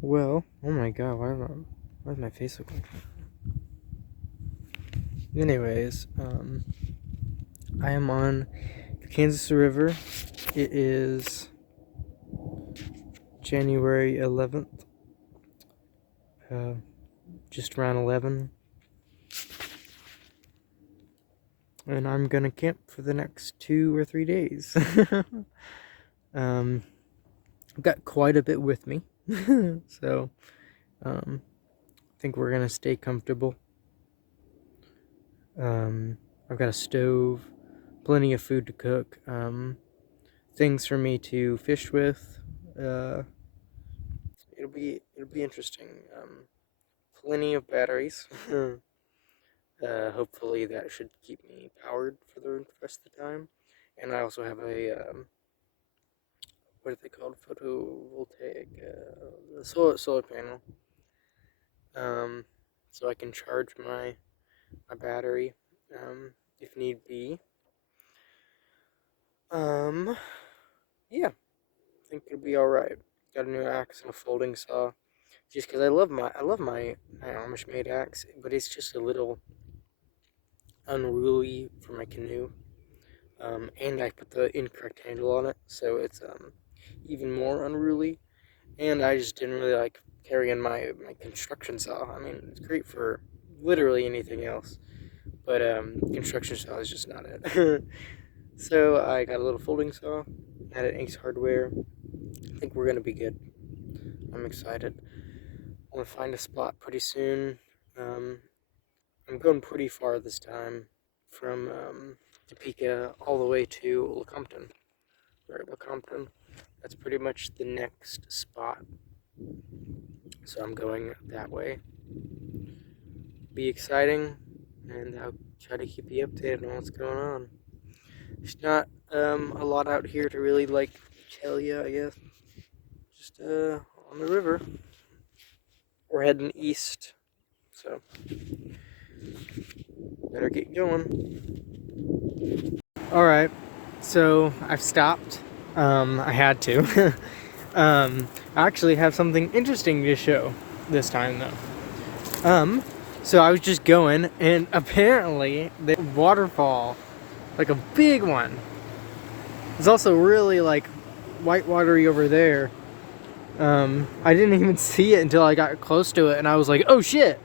Well, oh my god, why does my face look like that? Anyways, I am on the Kansas River. It is January 11th, just around 11, and I'm gonna camp for the next 2 or 3 days. I've got quite a bit with me, so I think we're gonna stay comfortable. I've got a stove, plenty of food to cook, things for me to fish with. It'll be interesting. Plenty of batteries. Hopefully that should keep me powered for the rest of the time. And I also have a what are they called? Photovoltaic solar panel. So I can charge my battery if need be. Yeah, I think it'll be all right. Got a new axe and a folding saw. Just because I love my Amish made axe, but it's just a little unruly for my canoe. And I put the incorrect handle on it, so it's even more unruly. And I just didn't really like carrying my construction saw. I mean, it's great for literally anything else, but construction saw is just not it. So I got a little folding saw at Ace Hardware. I think we're gonna be good. I'm excited. I'm gonna find a spot pretty soon. I'm going pretty far this time, from Topeka all the way to Lecompton. Right, Lecompton. That's pretty much the next spot. So I'm going that way. Be exciting, and I'll try to keep you updated on what's going on. There's not a lot out here to really like tell you, I guess. Just on the river. We're heading east, so better get going. Alright, so I've stopped. I had to. I actually have something interesting to show this time, though. So I was just going, and apparently the waterfall, like a big one, is also really like white watery over there. I didn't even see it until I got close to it, and I was like, oh shit!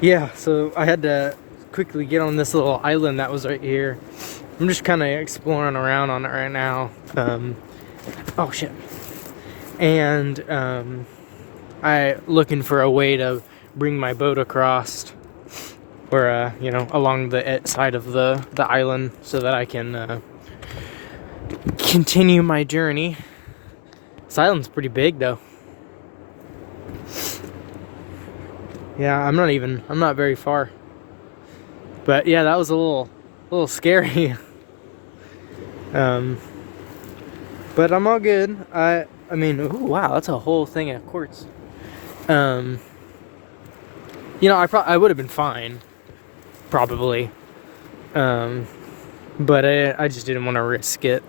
Yeah, so I had to quickly get on this little island that was right here. I'm just kind of exploring around on it right now. Oh shit. And I looking for a way to bring my boat across, or along the side of the island, so that I can continue my journey. This island's pretty big though. Yeah, I'm not very far. But yeah, that was a little scary. But I'm all good. I mean, ooh, wow, that's a whole thing of quartz. I would have been fine, probably. But I just didn't want to risk it.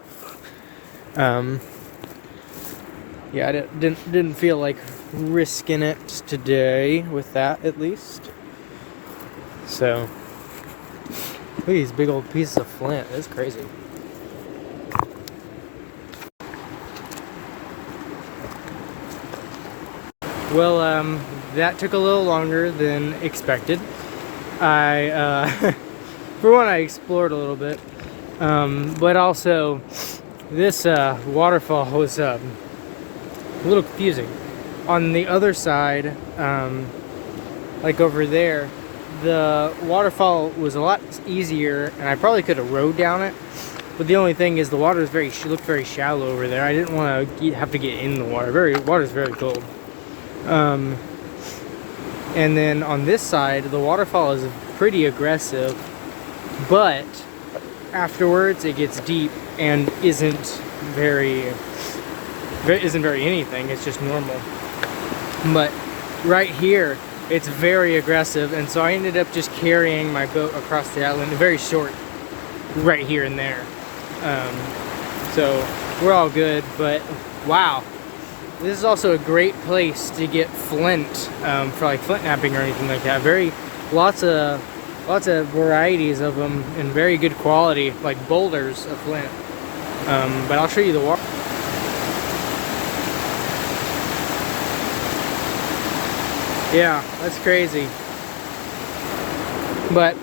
Yeah, I didn't feel like risking it today with that, at least. So, look at these big old pieces of flint. It's crazy. Well, that took a little longer than expected. For one, I explored a little bit, but also this waterfall was a little confusing. On the other side, like over there, the waterfall was a lot easier, and I probably could have rode down it. But the only thing is, the water is looked very shallow over there. I didn't want to have to get in the water. Water's very cold. And then on this side, the waterfall is pretty aggressive, but afterwards it gets deep and isn't very anything. It's just normal. But right here, it's very aggressive, and so I ended up just carrying my boat across the island, very short, right here and there. So we're all good. But wow, this is also a great place to get flint for like flint knapping or anything like that. Lots of varieties of them in very good quality, like boulders of flint. But I'll show you the water. Yeah, that's crazy. But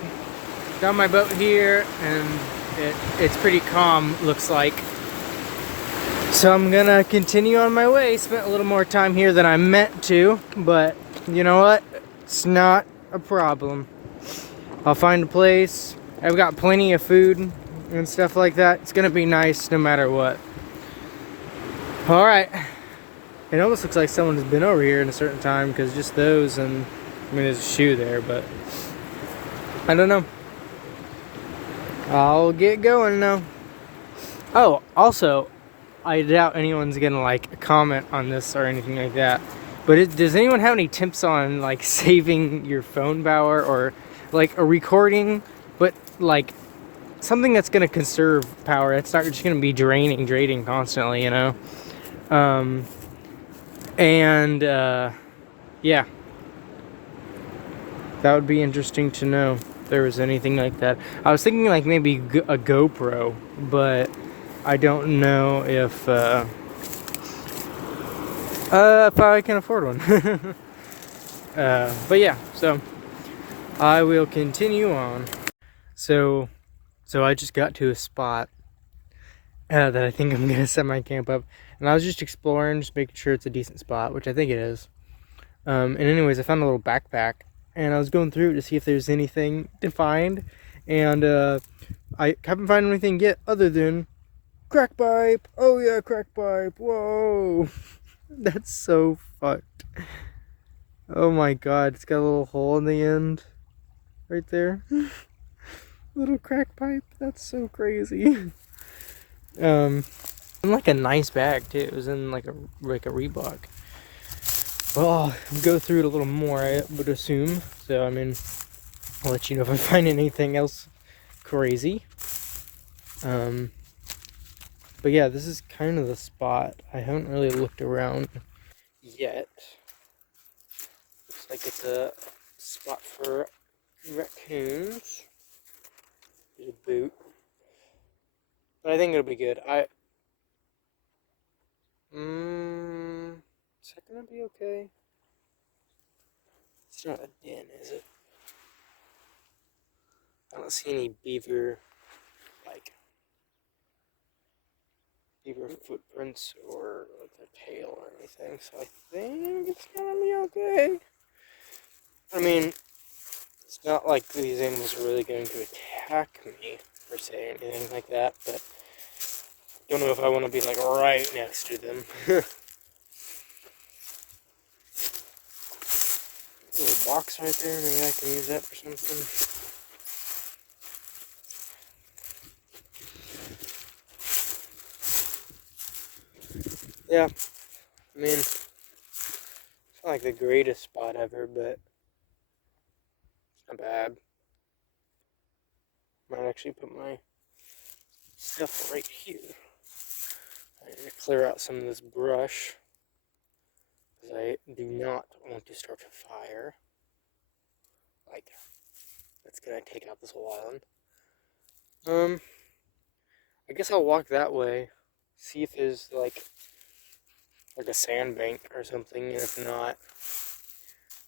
got my boat here, and it's pretty calm, looks like. So I'm gonna continue on my way. Spent a little more time here than I meant to, but you know what? It's not a problem. I'll find a place. I've got plenty of food and stuff like that. It's gonna be nice no matter what. All right. It almost looks like someone has been over here in a certain time, because just those, and I mean there's a shoe there, but I don't know. I'll get going now. Oh, also, I doubt anyone's gonna like comment on this or anything like that. But does anyone have any tips on like saving your phone power, or like a recording, but like something that's gonna conserve power? It's not just gonna be draining constantly, you know. Yeah, that would be interesting to know if there was anything like that. I was thinking like maybe a GoPro, but I don't know if I can afford one. But yeah, so I will continue on. So I just got to a spot that I think I'm gonna set my camp up, and I was just exploring, just making sure it's a decent spot, which I think it is. And anyways, I found a little backpack, and I was going through it to see if there's anything to find, and I haven't found anything yet other than crack pipe. Oh yeah, crack pipe. Whoa. That's so fucked. Oh my god, it's got a little hole in the end right there. Little crack pipe. That's so crazy. In like a nice bag too. It was in like a Reebok. Well, I'll go through it a little more, I would assume. So I mean, I'll let you know if I find anything else crazy. But yeah, this is kind of the spot. I haven't really looked around yet. Looks like it's a spot for raccoons. There's a boot. But I think it'll be good. Is that gonna be okay? It's not a den, is it? I don't see any beaver footprints or like their tail or anything, so I think it's gonna be okay. I mean, it's not like these animals are really going to attack me, per se, or anything like that, but I don't know if I want to be like right next to them. Little box right there, maybe I can use that for something. Yeah, I mean, it's not like the greatest spot ever, but it's not bad. Might actually put my stuff right here. I'm going to clear out some of this brush, because I do not want to start a fire. Like, that's going to take out this whole island. I guess I'll walk that way, see if there's like a sandbank or something, and if not,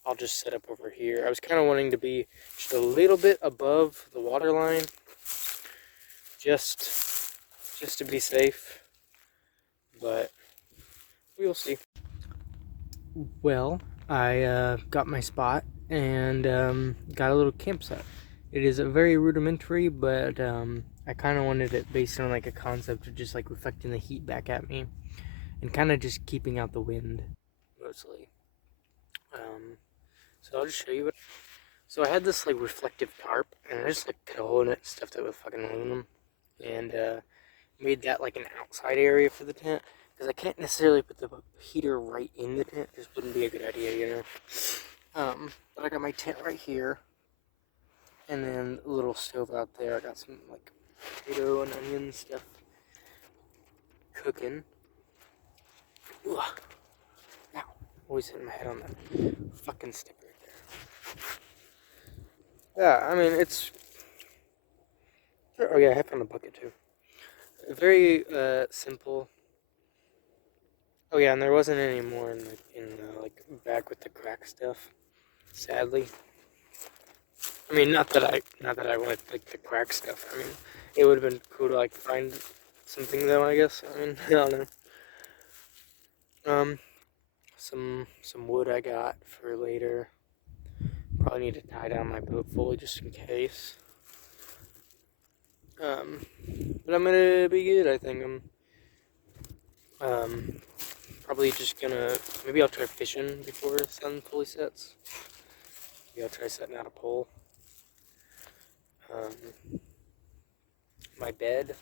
I'll just set up over here. I was kind of wanting to be just a little bit above the water line, just to be safe, but we'll see. Well, I got my spot and got a little campsite. It is a very rudimentary, but I kind of wanted it based on like a concept of just like reflecting the heat back at me and kind of just keeping out the wind mostly. So I'll just show you it. So I had this like reflective tarp, and I just like cut a hole in it, stuffed it with fucking aluminum, and made that like an outside area for the tent, because I can't necessarily put the heater right in the tent. Just wouldn't be a good idea, you know. But I got my tent right here, and then a little stove out there. I got some like potato and onion stuff cooking. Ugh. Ow. Always hitting my head on that fucking stick right there. Yeah, I mean, it's... Oh yeah, I have found a bucket too. Very simple. Oh yeah, and there wasn't any more in like back with the crack stuff. Sadly. I mean, not that I wanted like the crack stuff. I mean, it would have been cool to like find something though. I guess. I mean, I don't know. Some wood I got for later. Probably need to tie down my boat fully just in case. But I'm gonna be good. I think I'm probably just gonna maybe I'll try fishing before the sun fully sets. Maybe I'll try setting out a pole. My bed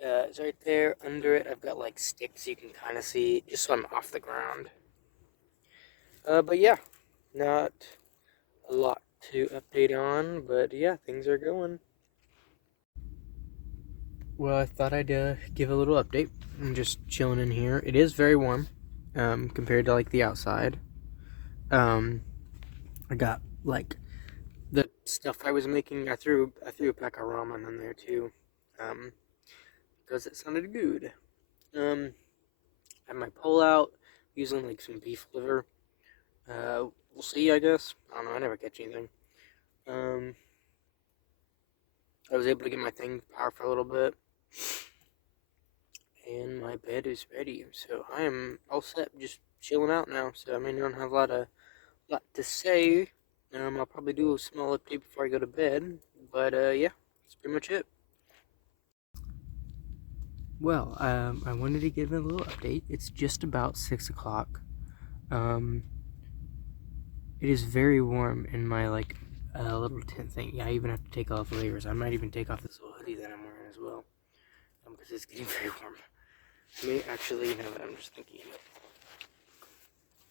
is right there. Under it, I've got like sticks you can kind of see, just so I'm off the ground. But yeah, not a lot to update on, but yeah, things are going. Well, I thought I'd give a little update. I'm just chilling in here. It is very warm, compared to like the outside. I got like the stuff I was making. I threw a pack of ramen in there too, because it sounded good. I have my pole out using like some beef liver. We'll see. I guess I don't know. I never catch anything. I was able to get my thing power for a little bit, and my bed is ready. So I am all set, just chilling out now. So I mean, I don't have a lot to say. I'll probably do a small update before I go to bed. But yeah, that's pretty much it. Well, I wanted to give a little update. It's just about 6 o'clock. It is very warm in my like little tent thing. Yeah, I even have to take off layers. I might even take off this little hoodie that I'm wearing as well, because it's getting very warm. I may actually, now that I'm just thinking,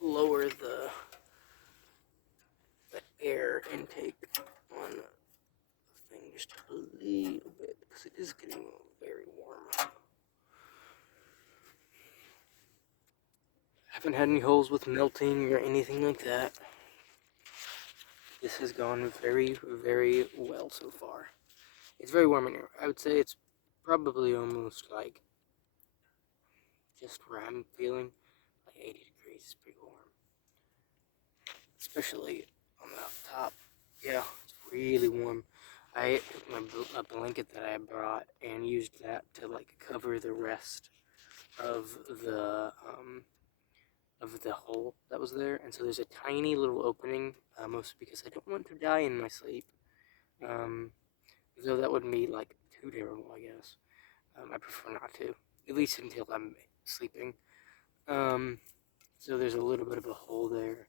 lower the air intake on the thing just a little bit, because it is getting very warm. Haven't had any holes with melting or anything like that. This has gone very, very well so far. It's very warm in here. I would say it's probably almost like just where I'm feeling, like 80 degrees is pretty warm. Especially on the top. Yeah, it's really warm. I took a blanket that I brought and used that to like cover the rest of the hole that was there, and so there's a tiny little opening, mostly because I don't want to die in my sleep. Though that would be like too terrible, I guess. I prefer not to, at least until I'm sleeping. So there's a little bit of a hole there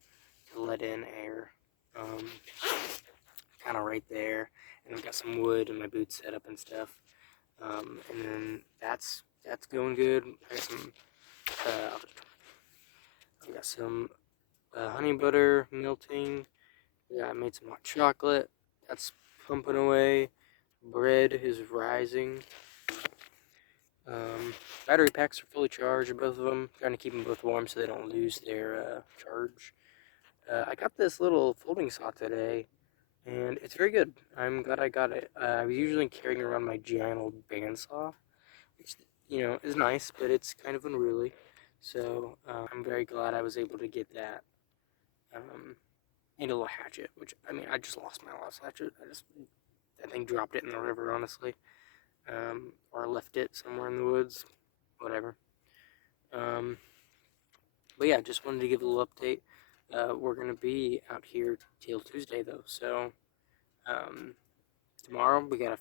to let in air, kind of right there. And I've got some wood and my boots set up and stuff. And then that's going good. I got some honey butter melting. Yeah, I made some hot chocolate. That's pumping away. Bread is rising. Battery packs are fully charged, both of them. Trying to keep them both warm so they don't lose their charge. I got this little folding saw today, and it's very good. I'm glad I got it. I was usually carrying around my giant old bandsaw, which, is nice, but it's kind of unruly. So I'm very glad I was able to get that. And a little hatchet, which, I mean, I just lost my last hatchet. I think dropped it in the river, honestly. Or left it somewhere in the woods. Whatever. But yeah, just wanted to give a little update. We're going to be out here till Tuesday, though. So, tomorrow we got to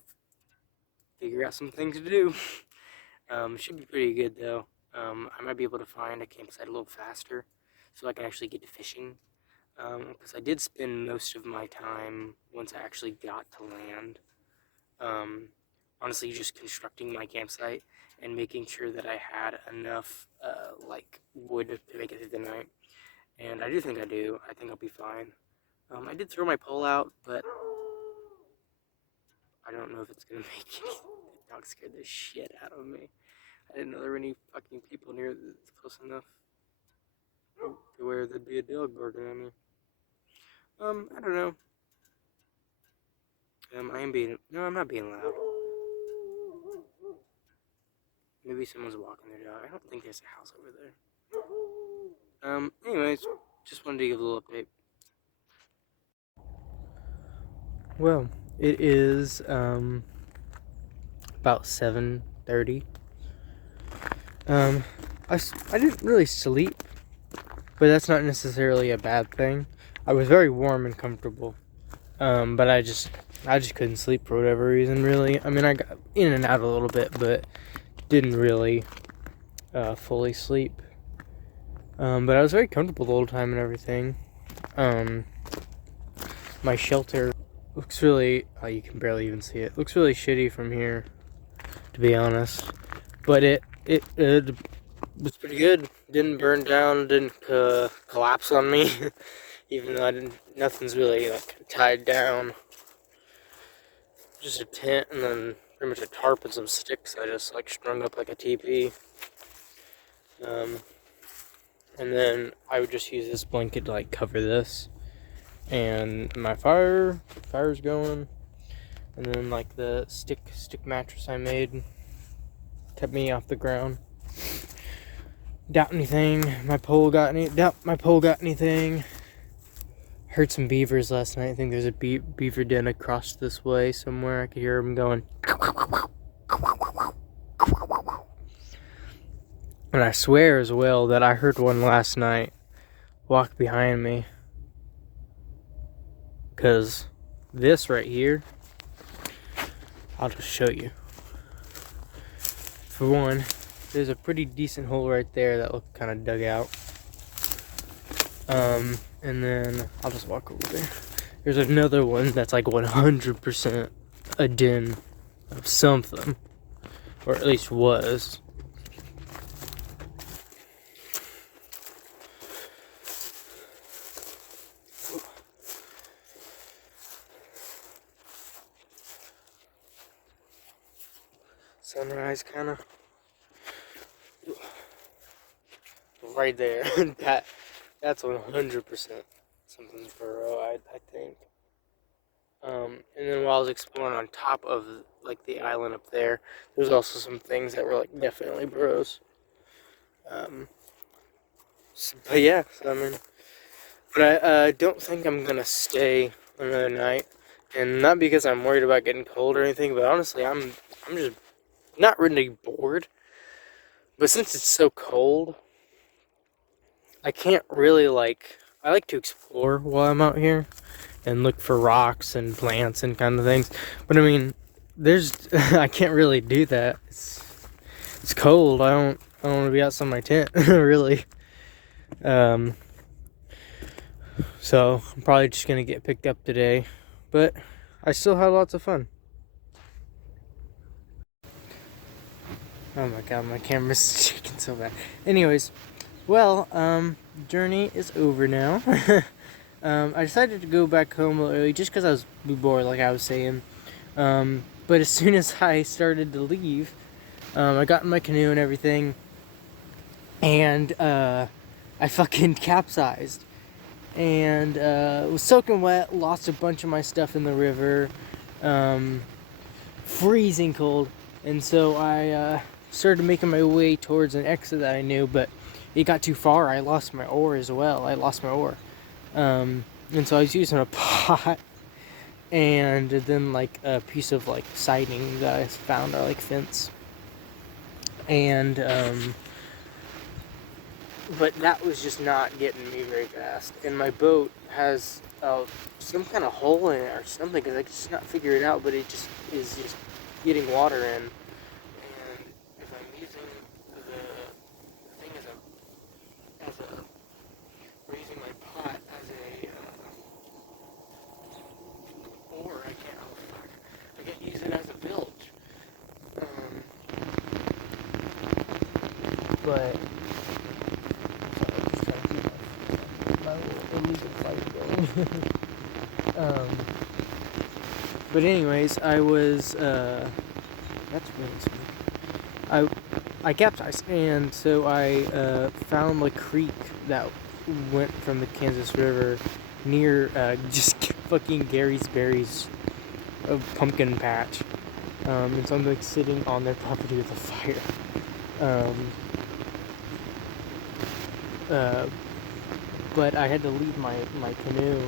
figure out some things to do. Should be pretty good, though. I might be able to find a campsite a little faster so I can actually get to fishing. Because I did spend most of my time once I actually got to land, honestly, just constructing my campsite and making sure that I had enough, like, wood to make it through the night. And I do think I do. I think I'll be fine. I did throw my pole out, but I don't know if it's gonna make anything. The dog scared the shit out of me. I didn't know there were any fucking people near that's close enough to where there'd be a dog barking at me. I don't know. I am being no, I'm not being loud. Maybe someone's walking their dog. I don't think there's a house over there. Anyways, just wanted to give a little update. Well, it is about 7:30. I didn't really sleep, but that's not necessarily a bad thing. I was very warm and comfortable, but I just couldn't sleep for whatever reason. Really, I mean, I got in and out a little bit, but didn't really fully sleep. But I was very comfortable the whole time and everything. My shelter looks really, you can barely even see it. Looks really shitty from here, to be honest. But it was pretty good. Didn't burn down, didn't collapse on me. Even though nothing's really like tied down. Just a tent and then pretty much a tarp and some sticks I just like strung up like a teepee. And then I would just use this blanket to like cover this. And my fire's going. And then like the stick mattress I made kept me off the ground. Doubt my pole got anything. Heard some beavers last night. I think there's a beaver den across this way somewhere. I could hear them going. And I swear as well that I heard one last night walk behind me. Because this right here, I'll just show you. For one, there's a pretty decent hole right there that looked kind of dug out. And then I'll just walk over there. There's another one that's like 100% a den of something, or at least was. Sunrise kind of right there. That's 100% something's burrow, I think. And then while I was exploring on top of like the island up there, there's also some things that were like definitely burrows. But yeah, so, I mean, but I don't think I'm gonna stay another night, and not because I'm worried about getting cold or anything, but honestly, I'm just not really bored. But since it's so cold, I can't really I like to explore while I'm out here and look for rocks and plants and kind of things. But I mean, I can't really do that. It's cold. I don't want to be outside my tent, really. So I'm probably just gonna get picked up today, but I still had lots of fun. Oh my god, my camera's shaking so bad. Anyways, well, journey is over now. I decided to go back home a little early just because I was bored, like I was saying. But as soon as I started to leave, I got in my canoe and everything, and I fucking capsized. And was soaking wet, lost a bunch of my stuff in the river, freezing cold. And so I started making my way towards an exit that I knew, but it got too far. I lost my oar as well. And so I was using a pot and then like a piece of like siding that I found, or like fence. And but that was just not getting me very fast. And my boat has some kind of hole in it or something, because I just not figure it out, but it just is just getting water in. And if I'm using the thing we're using my pot as a oar, I can't use it as a bilge. But my illegal fight going. But anyways, I was that's really smooth. I capsized, and so I found a creek that went from the Kansas River near just fucking Gary's Berries pumpkin patch. And so I'm sitting on their property with a fire. But I had to leave my canoe